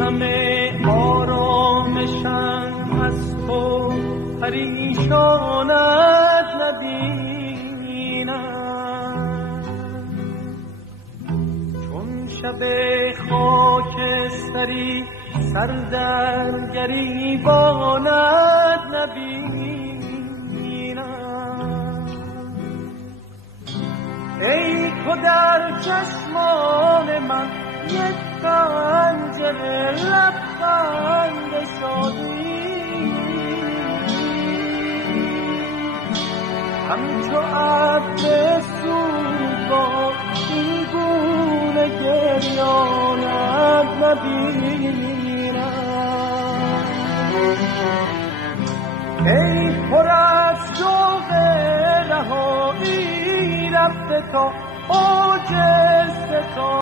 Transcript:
همه آرامشم از تو پریشانت نبینم، چون شب خاکستری سر در گریبانت نبینم. ای تو در چشمان من یک پنجره لبخند شادی، همچو ابر سوزان این گونه گریانت نبینم. ای پر از شوق رهایی رفته تا اوج ستاره،